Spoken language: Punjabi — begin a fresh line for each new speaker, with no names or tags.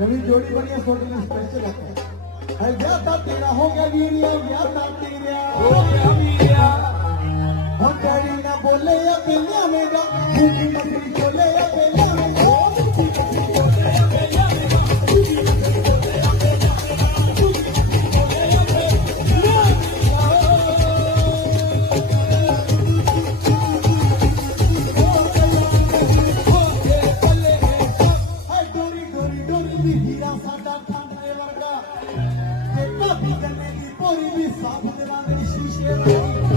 ਨਵੀਂ ਜੋੜੀ ਬਣੀ ਹੈ ਤੁਹਾਡੇ ਲਈ ਸਪੈਸ਼ਲ ਹੈ ਹੈ ਵਿਆਹ ਤਾਂ ਤੇਰਾ ਹੋ ਗਿਆ ਵੀਰਿਆ, ਵਿਆਹ ਤਾਂ ਤੇਰਾ। ਹੋ ਗਿਆ
ਵੀਰਿਆ।
ਹੁਣ ਡੈਡੀ ਨਾ ਬੋਲੇ, ਆ ਬਿੱਲਿਆਂ ਮੇਰਾ ਭੂਖੀ ਮਸਰੀ ਚੋਲੇ ਆ ਸਾਡਾ ਖਾਂਦੇ ਵਰਗਾ। ਤੇ ਕਾਫੀ ਗੰਨੇ ਦੀ ਭੋਰੀ ਵੀ ਸਾਫ਼ ਦੇ ਵਾਂਗ ਸ਼ੀਸ਼ੇ ਵਾਲੀ